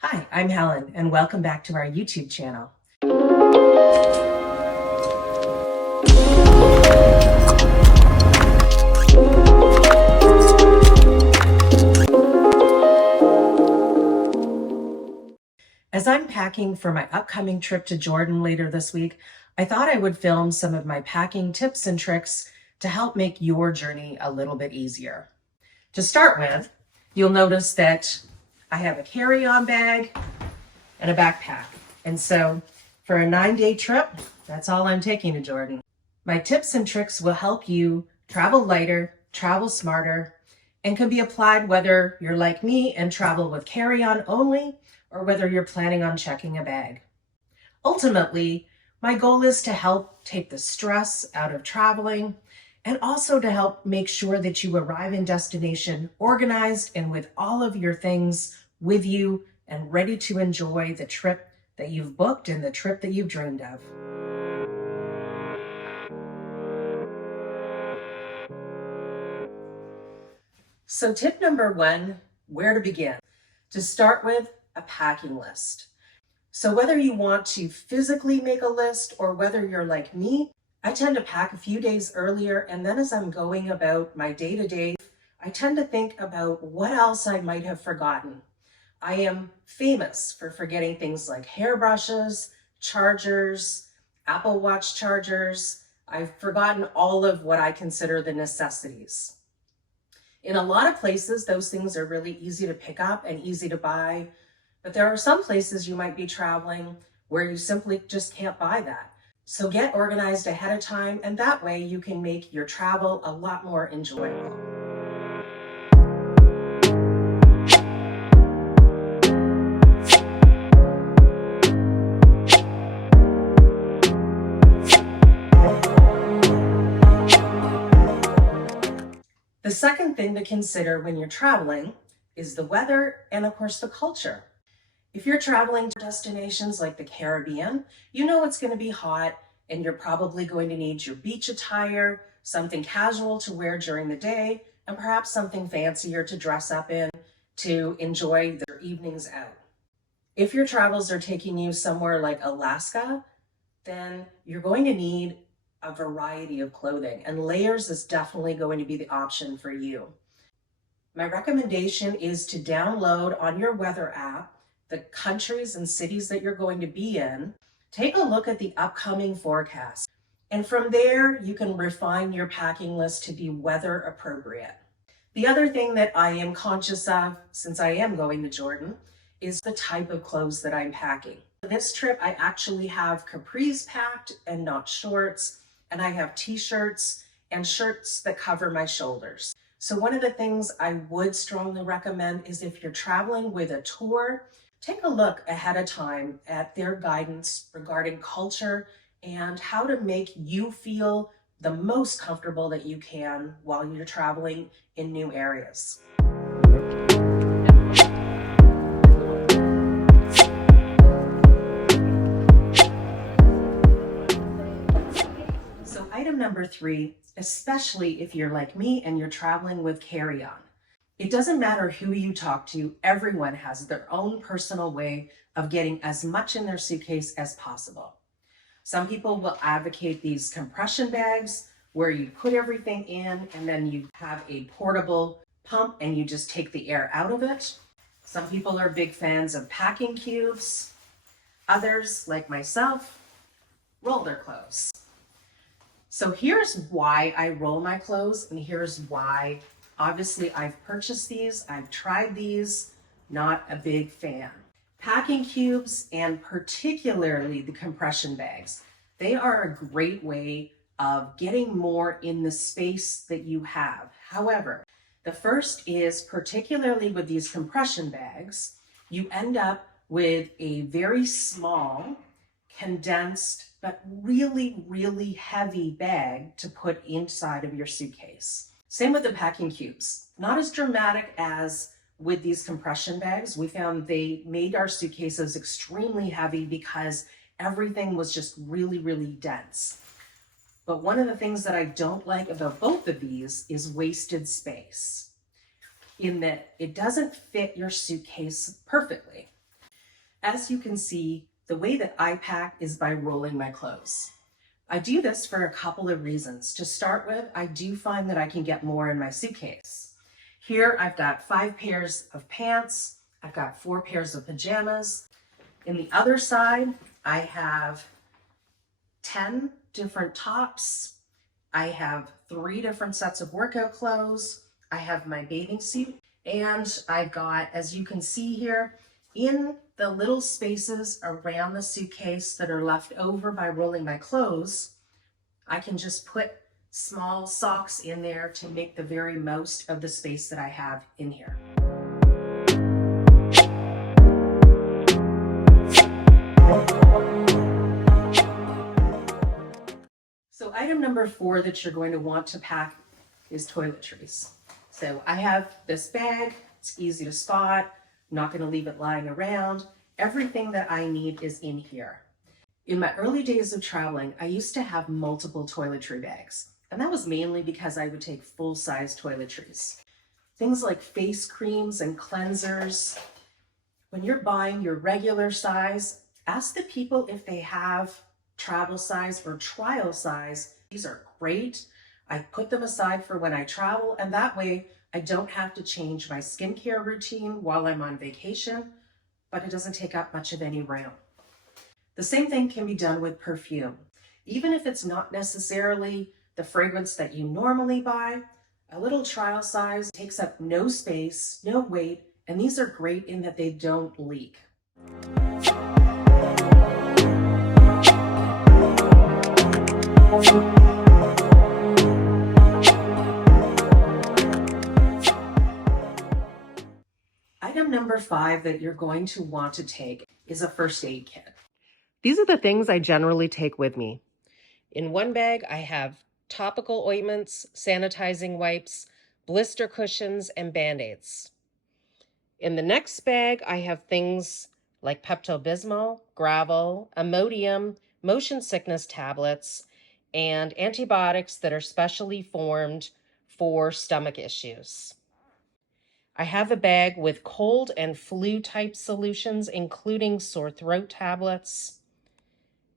Hi, I'm Helen, and welcome back to our YouTube channel. As I'm packing for my upcoming trip to Jordan later this week, I thought I would film some of my packing tips and tricks to help make your journey a little bit easier. To start with, you'll notice that I have a carry-on bag and a backpack. And so for a 9-day trip, that's all I'm taking to Jordan. My tips and tricks will help you travel lighter, travel smarter, and can be applied whether you're like me and travel with carry-on only, or whether you're planning on checking a bag. Ultimately, my goal is to help take the stress out of traveling and also to help make sure that you arrive in destination organized and with all of your things with you and ready to enjoy the trip that you've booked and the trip that you've dreamed of. So tip number 1, where to begin? To start with, a packing list. So whether you want to physically make a list or whether you're like me, I tend to pack a few days earlier, and then as I'm going about my day-to-day, I tend to think about what else I might have forgotten. I am famous for forgetting things like hairbrushes, chargers, Apple Watch chargers. I've forgotten all of what I consider the necessities. In a lot of places, those things are really easy to pick up and easy to buy. But there are some places you might be traveling where you simply just can't buy that. So get organized ahead of time, and that way you can make your travel a lot more enjoyable. The second thing to consider when you're traveling is the weather and, of course, the culture. If you're traveling to destinations like the Caribbean, you know it's going to be hot and you're probably going to need your beach attire, something casual to wear during the day, and perhaps something fancier to dress up in to enjoy their evenings out. If your travels are taking you somewhere like Alaska, then you're going to need a variety of clothing, and layers is definitely going to be the option for you. My recommendation is to download on your weather app the countries and cities that you're going to be in. Take a look at the upcoming forecast. And from there, you can refine your packing list to be weather appropriate. The other thing that I am conscious of, since I am going to Jordan, is the type of clothes that I'm packing. This trip, I actually have capris packed and not shorts, and I have t-shirts and shirts that cover my shoulders. So one of the things I would strongly recommend is if you're traveling with a tour, take a look ahead of time at their guidance regarding culture and how to make you feel the most comfortable that you can while you're traveling in new areas. So item number 3, especially if you're like me and you're traveling with carry-on. It doesn't matter who you talk to, everyone has their own personal way of getting as much in their suitcase as possible. Some people will advocate these compression bags where you put everything in and then you have a portable pump and you just take the air out of it. Some people are big fans of packing cubes. Others, like myself, roll their clothes. So here's why I roll my clothes, and here's why. Obviously, I've purchased these, I've tried these, not a big fan. Packing cubes, and particularly the compression bags, they are a great way of getting more in the space that you have. However, the first is, particularly with these compression bags, you end up with a very small, condensed, but really, really heavy bag to put inside of your suitcase. Same with the packing cubes. Not as dramatic as with these compression bags. We found they made our suitcases extremely heavy because everything was just really, really dense. But one of the things that I don't like about both of these is wasted space, in that it doesn't fit your suitcase perfectly. As you can see, the way that I pack is by rolling my clothes. I do this for a couple of reasons. To start with, I do find that I can get more in my suitcase. Here I've got 5 pairs of pants, I've got 4 pairs of pajamas. In the other side, I have 10 different tops. I have 3 different sets of workout clothes. I have my bathing suit, and I've got, as you can see here, in the little spaces around the suitcase that are left over by rolling my clothes, I can just put small socks in there to make the very most of the space that I have in here. So item number 4 that you're going to want to pack is toiletries. So I have this bag, it's easy to spot, I'm not going to leave it lying around. Everything that I need is in here. In my early days of traveling, I used to have multiple toiletry bags, and that was mainly because I would take full-size toiletries. Things like face creams and cleansers. When you're buying your regular size, ask the people if they have travel size or trial size. These are great. I put them aside for when I travel, and that way I don't have to change my skincare routine while I'm on vacation, but it doesn't take up much of any room. The same thing can be done with perfume. Even if it's not necessarily the fragrance that you normally buy, a little trial size takes up no space, no weight, and these are great in that they don't leak. Item number 5 that you're going to want to take is a first aid kit. These are the things I generally take with me. In one bag, I have topical ointments, sanitizing wipes, blister cushions, and Band-Aids. In the next bag, I have things like Pepto-Bismol, Gravel, Imodium, motion sickness tablets, and antibiotics that are specially formed for stomach issues. I have a bag with cold and flu type solutions, including sore throat tablets.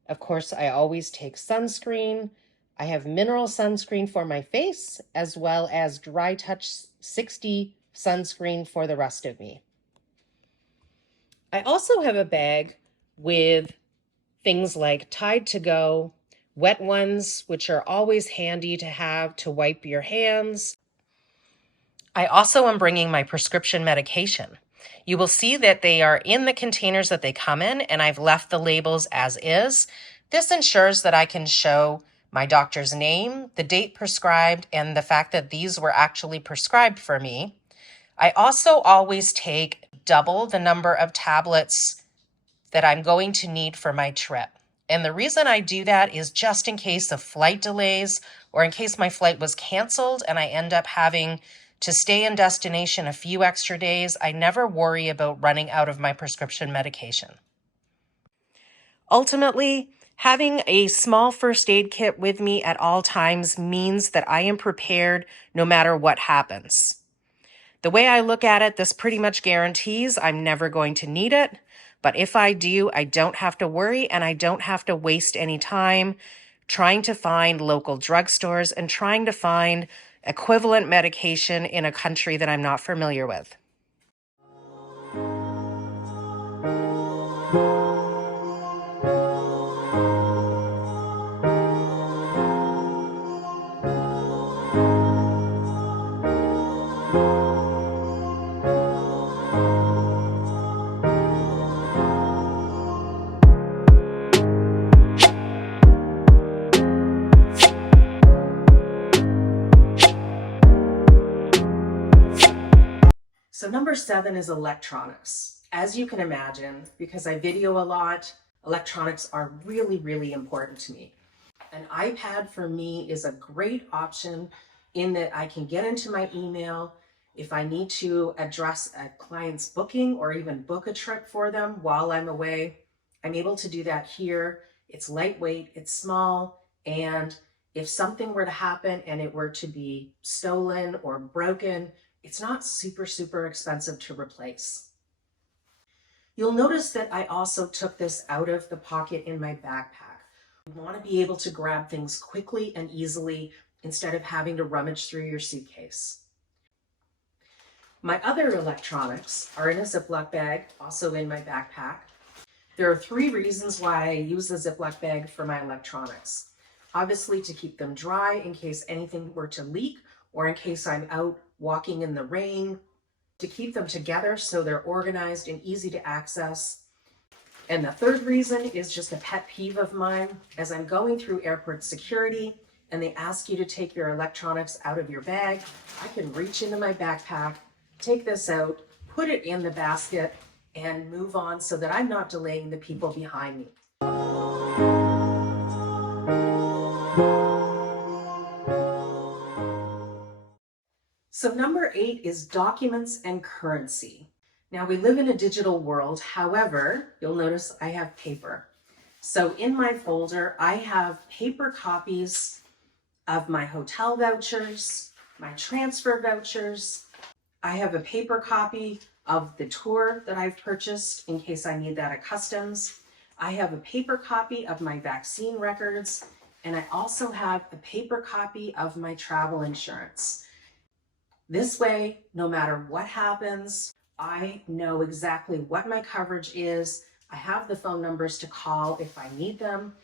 Of course, I always take sunscreen. I have mineral sunscreen for my face, as well as Dry Touch 60 sunscreen for the rest of me. I also have a bag with things like Tide to Go, wet ones, which are always handy to have to wipe your hands. I also am bringing my prescription medication. You will see that they are in the containers that they come in, and I've left the labels as is. This ensures that I can show my doctor's name, the date prescribed, and the fact that these were actually prescribed for me. I also always take double the number of tablets that I'm going to need for my trip. And the reason I do that is just in case of flight delays or in case my flight was canceled and I end up having to stay in destination a few extra days, I never worry about running out of my prescription medication. Ultimately, having a small first aid kit with me at all times means that I am prepared no matter what happens. The way I look at it, this pretty much guarantees I'm never going to need it. But if I do, I don't have to worry and I don't have to waste any time trying to find local drugstores and trying to find equivalent medication in a country that I'm not familiar with. So number 7 is electronics. As you can imagine, because I video a lot, electronics are really, really important to me. An iPad for me is a great option in that I can get into my email. If I need to address a client's booking or even book a trip for them while I'm away, I'm able to do that here. It's lightweight, it's small, and if something were to happen and it were to be stolen or broken, it's not super, super expensive to replace. You'll notice that I also took this out of the pocket in my backpack. You want to be able to grab things quickly and easily instead of having to rummage through your suitcase. My other electronics are in a Ziploc bag, also in my backpack. There are 3 reasons why I use a Ziploc bag for my electronics. Obviously, to keep them dry in case anything were to leak, or in case I'm out walking in the rain, to keep them together so they're organized and easy to access. And the 3rd reason is just a pet peeve of mine. As I'm going through airport security and they ask you to take your electronics out of your bag, I can reach into my backpack, take this out, put it in the basket, and move on so that I'm not delaying the people behind me. So number 8 is documents and currency. Now we live in a digital world. However, you'll notice I have paper. So in my folder, I have paper copies of my hotel vouchers, my transfer vouchers. I have a paper copy of the tour that I've purchased in case I need that at customs. I have a paper copy of my vaccine records, and I also have a paper copy of my travel insurance. This way, no matter what happens, I know exactly what my coverage is. I have the phone numbers to call if I need them.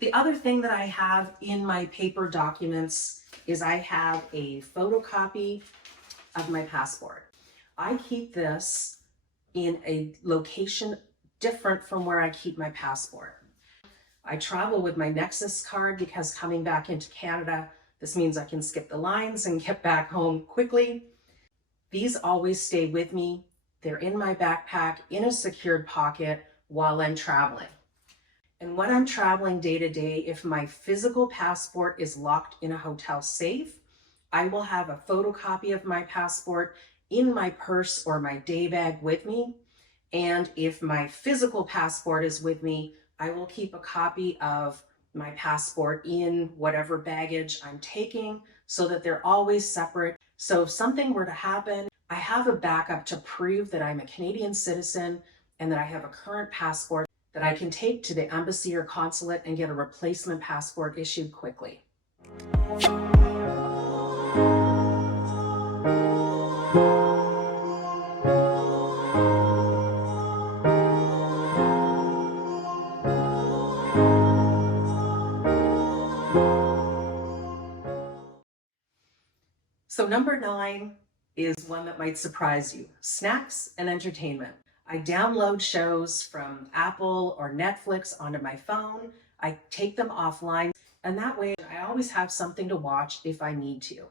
The other thing that I have in my paper documents is I have a photocopy of my passport. I keep this in a location different from where I keep my passport. I travel with my Nexus card because coming back into Canada, this means I can skip the lines and get back home quickly. These always stay with me. They're in my backpack in a secured pocket while I'm traveling. And when I'm traveling day to day, if my physical passport is locked in a hotel safe, I will have a photocopy of my passport in my purse or my day bag with me. And if my physical passport is with me, I will keep a copy of my passport in whatever baggage I'm taking so that they're always separate. So if something were to happen, I have a backup to prove that I'm a Canadian citizen and that I have a current passport that I can take to the embassy or consulate and get a replacement passport issued quickly. So number 9 is one that might surprise you: snacks and entertainment. I download shows from Apple or Netflix onto my phone. I take them offline, and that way I always have something to watch if I need to.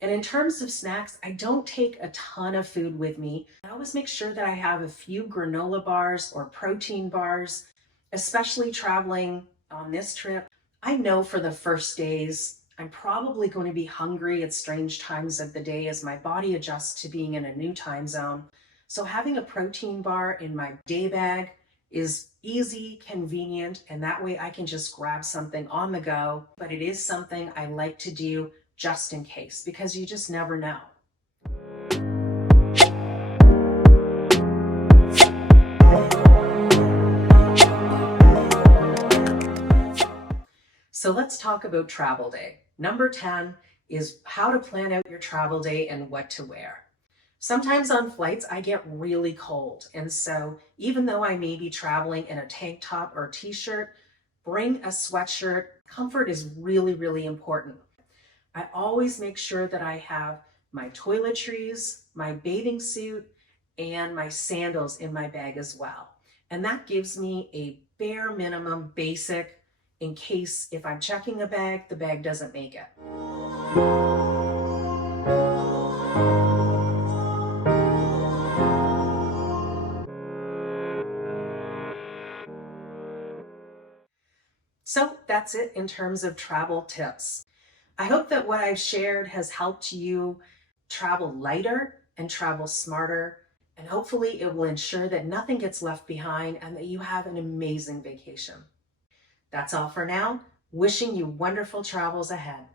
And in terms of snacks, I don't take a ton of food with me. I always make sure that I have a few granola bars or protein bars, especially traveling on this trip. I know for the first days, I'm probably going to be hungry at strange times of the day as my body adjusts to being in a new time zone. So having a protein bar in my day bag is easy, convenient, and that way I can just grab something on the go. But it is something I like to do just in case, because you just never know. So let's talk about travel day. Number 10 is how to plan out your travel day and what to wear. Sometimes on flights, I get really cold. And so even though I may be traveling in a tank top or t-shirt, bring a sweatshirt. Comfort is really, really important. I always make sure that I have my toiletries, my bathing suit, and my sandals in my bag as well. And that gives me a bare minimum basic in case if I'm checking a bag, the bag doesn't make it. So that's it in terms of travel tips. I hope that what I've shared has helped you travel lighter and travel smarter, and hopefully it will ensure that nothing gets left behind and that you have an amazing vacation. That's all for now. Wishing you wonderful travels ahead.